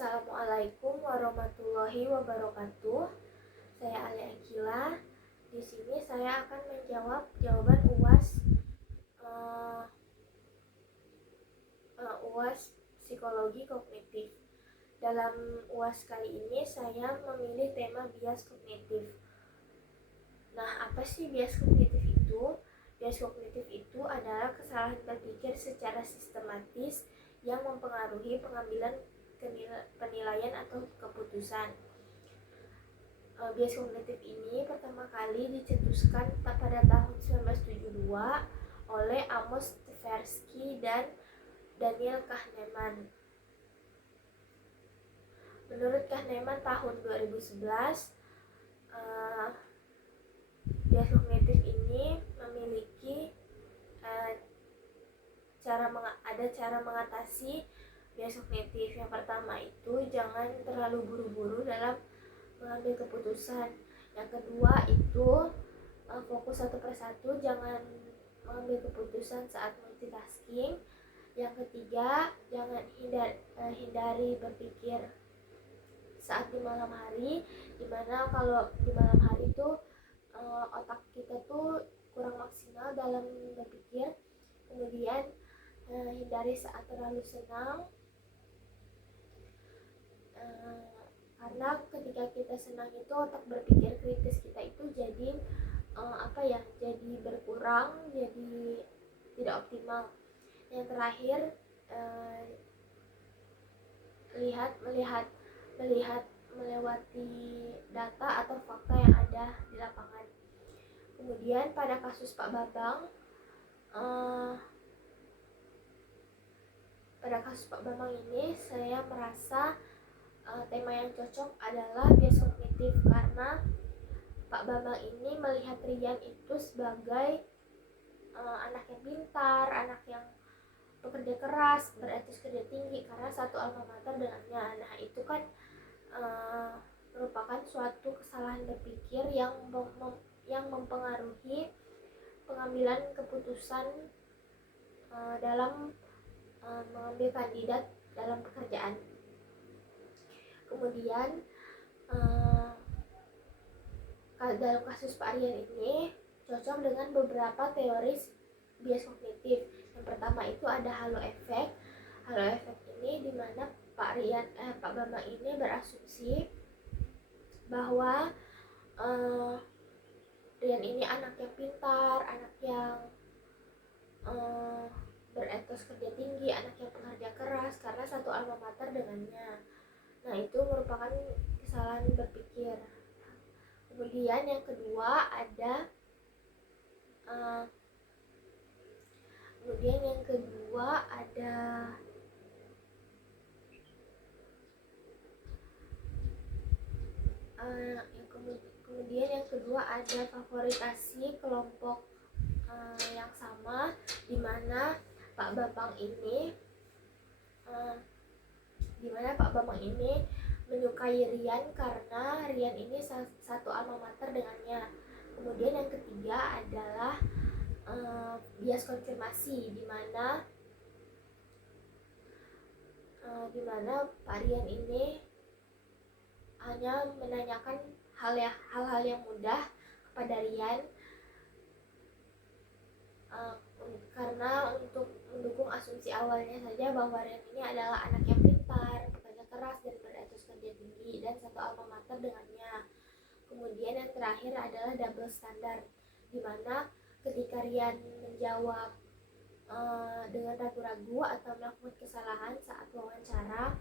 Assalamualaikum warahmatullahi wabarakatuh. Saya Ali Akila. Di sini saya akan menjawab jawaban UAS Psikologi Kognitif. Dalam UAS kali ini saya memilih tema bias kognitif. Nah, apa sih bias kognitif itu? Bias kognitif itu adalah kesalahan berpikir secara sistematis yang mempengaruhi pengambilan penilaian atau keputusan. Bias kognitif ini pertama kali dicetuskan pada tahun 1972 oleh Amos Tversky dan Daniel Kahneman. Menurut Kahneman tahun 2011, bias kognitif ini memiliki cara mengatasi bias kognitif. Yang pertama itu jangan terlalu buru-buru dalam mengambil keputusan. Yang kedua itu fokus satu persatu, jangan mengambil keputusan saat multitasking. Yang ketiga, jangan hindari berpikir saat di malam hari, dimana kalau di malam hari itu otak kita tuh kurang maksimal dalam berpikir. Kemudian hindari saat terlalu senang, karena ketika kita senang itu otak berpikir kritis kita itu jadi jadi berkurang, jadi tidak optimal. Yang terakhir, melihat melewati data atau fakta yang ada di lapangan. Kemudian pada kasus Pak Bambang, ini saya merasa tema yang cocok adalah bias kognitif, karena Pak Bambang ini melihat Rian itu sebagai anak yang pintar, anak yang bekerja keras, beretis kerja tinggi karena satu alma mater dengannya. Nah, itu kan merupakan suatu kesalahan berpikir yang mempengaruhi pengambilan keputusan dalam mengambil kandidat dalam pekerjaan. Kemudian dalam kasus Pak Rian ini cocok dengan beberapa teori bias kognitif. Yang pertama itu ada halo effect. Halo effect ini dimana Pak Bambang ini berasumsi bahwa Rian ini anak yang pintar, anak yang beretos kerja tinggi, anak yang pekerja keras karena satu alma mater dengannya. Nah, itu merupakan kesalahan berpikir. Kemudian yang kedua ada favoritasi kelompok yang sama, di mana Pak Bambang ini menyukai Rian karena Rian ini satu alma mater dengannya. Kemudian yang ketiga adalah bias konfirmasi, di mana Pak Rian ini hanya menanyakan hal-hal yang mudah kepada Rian karena untuk mendukung asumsi awalnya saja bahwa Rian ini adalah anak yang pintar, bekerja keras dan beretos kerja tinggi dan satu alma mater dengannya. Kemudian yang terakhir adalah double standard, di mana ketika Rian menjawab dengan ragu-ragu atau melakukan kesalahan saat wawancara,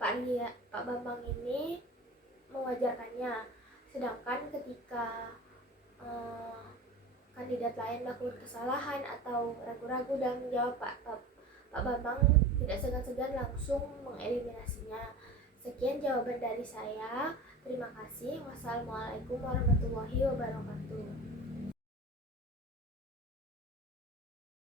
Pak Bambang ini mewajarkannya. Sedangkan ketika kandidat lain melakukan kesalahan atau ragu-ragu dan menjawab, Pak Bambang tidak segan-segan langsung mengeliminasinya. Sekian jawaban dari saya. Terima kasih. Wassalamualaikum warahmatullahi wabarakatuh.